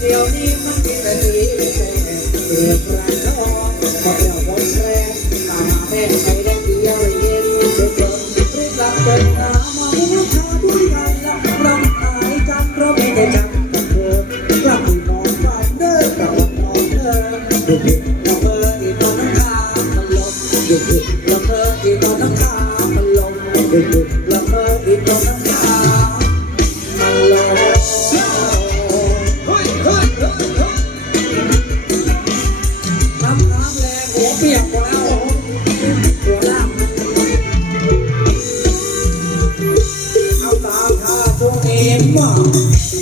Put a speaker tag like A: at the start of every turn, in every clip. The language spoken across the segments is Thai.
A: เดียวนี้มันมีแต่ดีเดื มอะ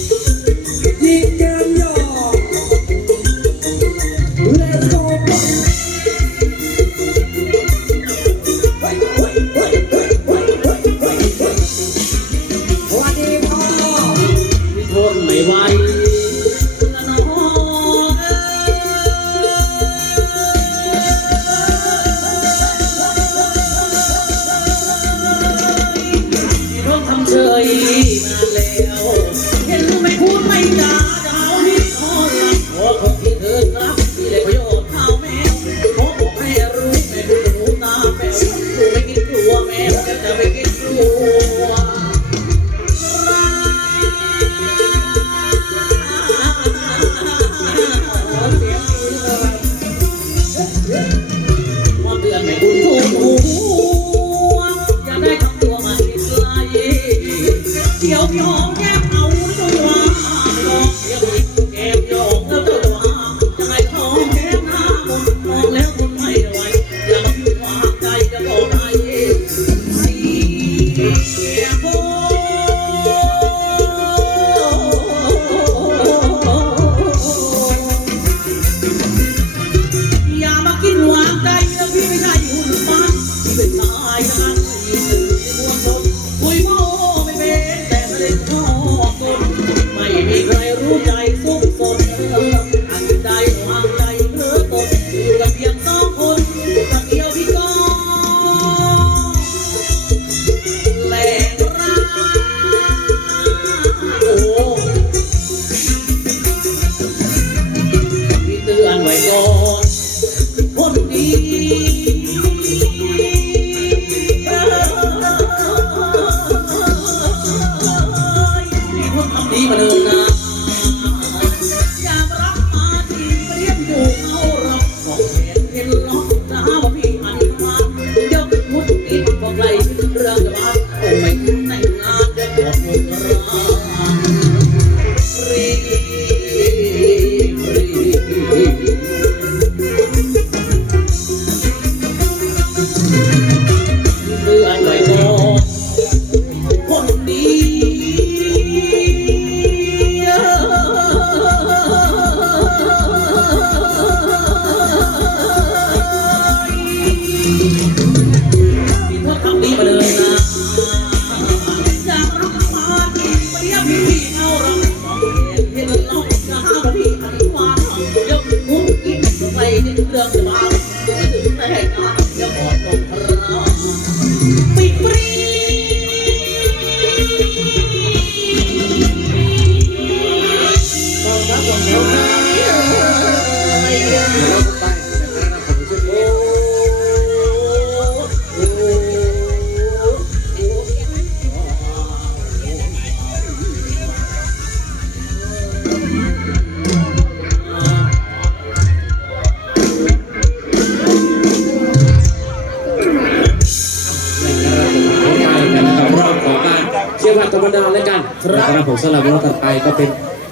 A: เชี
B: ยร์วัด
A: ธรรมดาแล้วกันนะครับผมสำหรับรอบถัดไปก็เป็น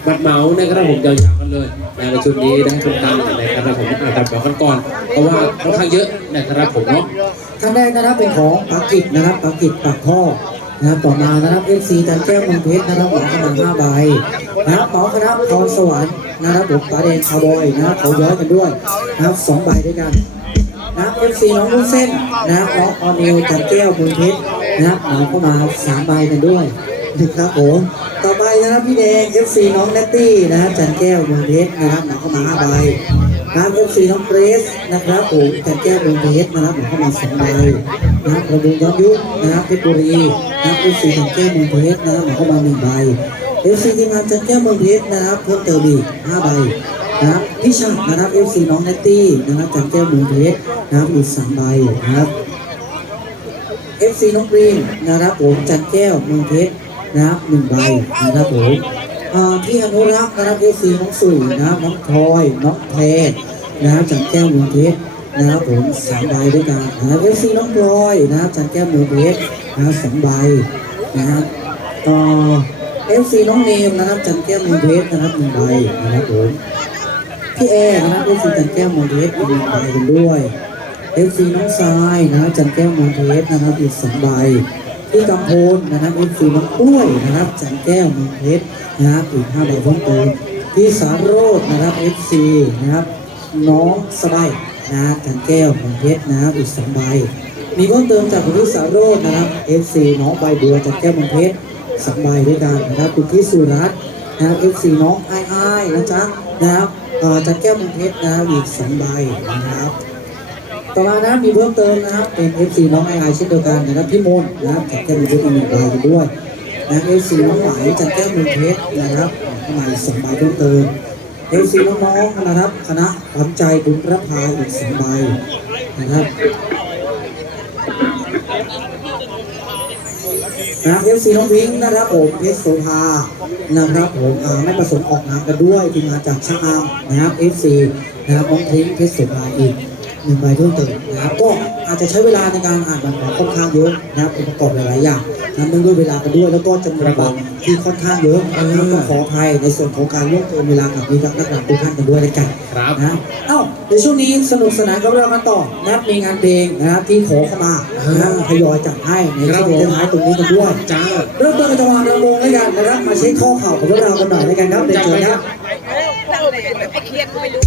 A: บัตรเหมานะครับผมยาวๆกันเลยในชุดนี้ได้ทุกท่านนะครับผมอ่านบัตรเหมากันก่อนเพราะว่าค่อนข้างเยอะนะครับผมเนาะ
C: ท่านแรกนะครับเป็นของปากิจนะครับปากิจปากท่อนะครับต่อมานะครับเอฟซีจันแก้วมืองเพชรนะครับหมอกำลังห้าใบนะครับหมอคณะพรสวรรค์นะครับผมปาแดงคาวบอยนะครับเขาย้อยกันด้วยนะครับสองใบด้วยกันนะครับเอฟซีน้องวุ้นเส้นนะครับออนิวจันแก้วมืองเพชร นะครับหมอเข้ามาสามใบกันด้วยนะครับผมต่อไปนะครับพี่แดงเอฟซีน้องเนตตี้นะครับจันแก้วเมืองเพชรนะครับหมอเข้ามาห้าใบนะครับเอฟซีน้องเกรสนะครับผมแต่แก้วดวงเพชรนะครับผมเข้ามาสองใบนะครับระบุย้อนยุคนะครับเพชรบุรีนะครับเอฟซีแต่แก้วดวงเพชรนะครับผมเข้ามาหนึ่งใบเอฟซีทีมงานจันแก้วเมืองเพชรนะครับเพิ่มเติมอีก5ใบนะครับพี่ชัดนะครับเอฟซีน้องเนตตี้นะครับจันแก้วเมืองเพชรนะครับอีก3ใบนะครับ เอฟซีน้องกรีนนะครับผมจันแก้วเมืองเพชรนะครับหนึ่งใบนะครับผมพี่อนุรักษ์นะครับเอฟซีน้องสุยนะครับน้องพลอยน้องแพรนะครับจันแก้วเมืองเพชรนะครับผมสามใบด้วยกันนะครับเอฟซีน้องพลอยนะครับจันแก้วเมืองเพชรนะครับสองใบนะครับต่อเอฟซีน้องเนมนะครับจันแก้วเมืองเพชรนะครับหนึ่งใบนะครับผมพี่แอร์นะครับเอฟซีจันแก้วเมืองเพชรหนึ่งใบกันด้วย เอฟซีน้องทรายนะครับจันแก้วมองเพชรนะครับอีกสองใบพี่กำพลนะครับเอฟซีน้องกล้วยนะครับจันแก้วมองเพชรนะครับอีกห้าใบเพิ่มเติมพี่สารโรจนะครับเอฟซีนะครับน้องสบายนะจันแก้วมองเพชรนะครับอีกสองใบมีเพิ่มเติมจากคุณพี่สารโรจนะครับเอฟซีน้องใบบัวจันแก้วมองเพชรสองใบด้วยกันนะครับคุณพี่สุรัตน์นะครับ FC น้องไอ้ไอ้ายนะจ๊ะนะครับจัดแก้วมองเพชรนะครับอีกสองใบนะครับ ต่อมานะมีเพิ่มเติมนะครับเป็น FC น้องไอไอเช่นเดียวกันนะครับพี่มนนะครับจัดแก้วมือเพชรอีกหนึ่งใบด้วยนะครับ FC น้องไหวจัดแก้วมือเพชรนะครับเข้ามาอีกสองใบเพิ่มเติม FC น้องๆนะครับคณะขวัญใจบุญพระพายอีกสองใบนะครับนะครับเอฟซีน้องวิ้งนะครับผมเพชรโสภานะครับผมอ่าไม่ประสงค์ออกนามกันด้วยทีมงานจากช่างอามนะครับเอฟซีนะครับน้องพิงเพชรโสภาอีก หนึ่งใบเพิ่มเติมนะครับก็อาจจะใช้เวลาในการอ่านบัตรหมอค่อนข้างเยอะนะครับองค์ประกอบหลายๆอย่างนะเนื่องด้วยเวลากันด้วยแล้วก็จำนวนบัตรที่ค่อนข้างเยอะนะครับก็ขออภัยในส่วนของการล่วงเกินเวลากับมีนักนักทุกท่านกันด้วยแล้วกัน
D: ครับ
C: นะเอ้าในช่วงนี้สนุกสนานกับเรากันต่อนะครับมีงานเพลงนะครับที่ขอเข้ามานะครับทยอยจัดให้ในช่วงท้ายตรงนี้กันด้วย
D: จ้า
C: เริ่มต้นกันจังหวะระวงแล้วกันนะครับมาเช็คข้อเข่าของพวกเรากันหน่อยแล้วกันครับเดี๋ยวเจอนะ
E: ไอ้เครียดก็ไม่รู้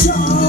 C: show.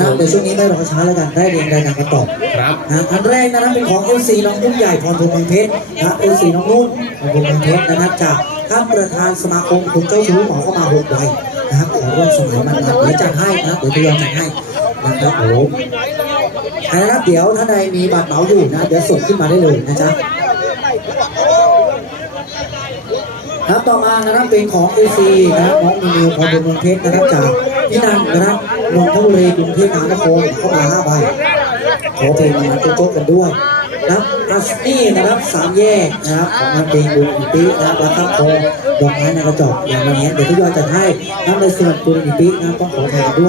C: อะ
B: ค
C: รับนะ
A: ผมใน
D: ช่
C: วงนี้ไม่รอช้าแล้วกันได้เรียงรายงานกันต่อ
D: ครับ
C: นะอันแรกนะครับเป็นของ FC น้องนุ่นใหญ่พรพงษ์เมืองเพชรนะ FC น้องนุ่นพรพงษ์เมืองเพชรนะครับจากท่านประธานสมาคมคนเจ้าชู้หมอเข้ามาหกใบนะครับขอร่วมสมัยมันๆเดี๋ยวจัดให้นะเดี๋ยวทยอยจัดให้นะครับผมนะครับเดี๋ยวท่านใดมีบัตรเหมาอยู่นะเดี๋ยวส่งขึ้นมาได้เลยนะจ๊ะครับต่อมานะครับเป็นของเอซีนะครับน้องมินิวพรบุญเมืองเพชรนะครับจากพี่นันนะครับ นนทบุรีกรุงเทพมหานครเข้ามาห้าใบขอเพลงมาโจ๊กกันด้วยนะครับอัสนี่นะครับสามแยกนะครับของมันเพลงบุญอิปินะครับราคาคอดอกไม้ในกระจกอย่างนี้เดี๋ยวทยอยจัดให้นะครับในส่วนบุญอิปินะครับต้องขอแทนด้วย